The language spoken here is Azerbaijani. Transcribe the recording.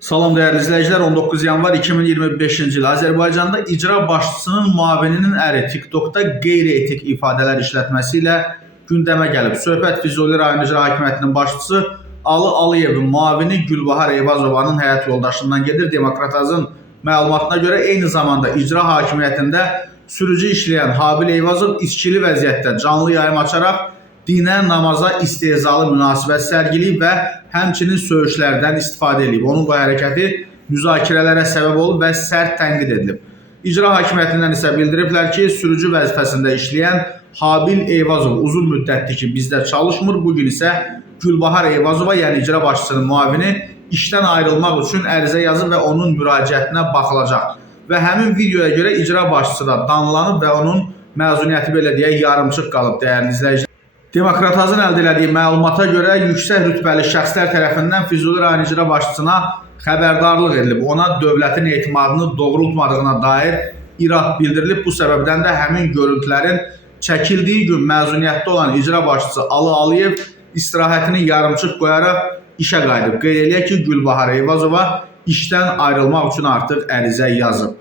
Salam dəyərli izləyicilər, 19 yanvar 2025-ci il Azərbaycanda icra başçısının müavininin əri TikTokda qeyri-etik ifadələr işlətməsi ilə gündəmə gəlib. Söhbət Füzuli rayon icra hakimiyyətinin başçısı Ali Aliyevin müavini Gülbahar Eyvazovanın həyat yoldaşından gedir. Demokratazın məlumatına görə eyni zamanda icra hakimiyyətində sürücü işləyən Habil Eyvazov içkili vəziyyətdə canlı yayım açaraq dinə, namaza istehzalı münasibət sərgiləyib və həmçinin söyüşlərdən istifadə edib. Onun bu hərəkəti müzakirələrə səbəb olub və sərt tənqid edilib. İcra hakimiyyətindən isə bildiriblər ki, sürücü vəzifəsində işləyən Habil Eyvazov uzun müddətdir ki, bizdə çalışmır. Bugün isə Gülbahar Eyvazova, yəni icra başçısının müavini işdən ayrılmaq üçün ərizə yazıb və onun müraciətinə baxılacaq. Və həmin videoya görə icra başçısı da danlanıb və onun məzuniyyəti belə deyək yarımçıq qalıb dəyərli izləyicilər. Demokratazın əldə etdiyi məlumata görə yüksək rütbəli şəxslər tərəfindən Füzuli rayon icra başçısına xəbərdarlıq edilib. Ona dövlətin etimadını doğrultmadığına dair irad bildirilib. Bu səbəbdən də həmin görüntülərin çəkildiyi gün məzuniyyətdə olan icra başçısı Ali Aliyev istirahətini yarımçıq qoyaraq işə qayıdıb. Qeyd eləyək ki, Gülbahar Eyvazova işdən ayrılmaq üçün artıq ərizə yazıb.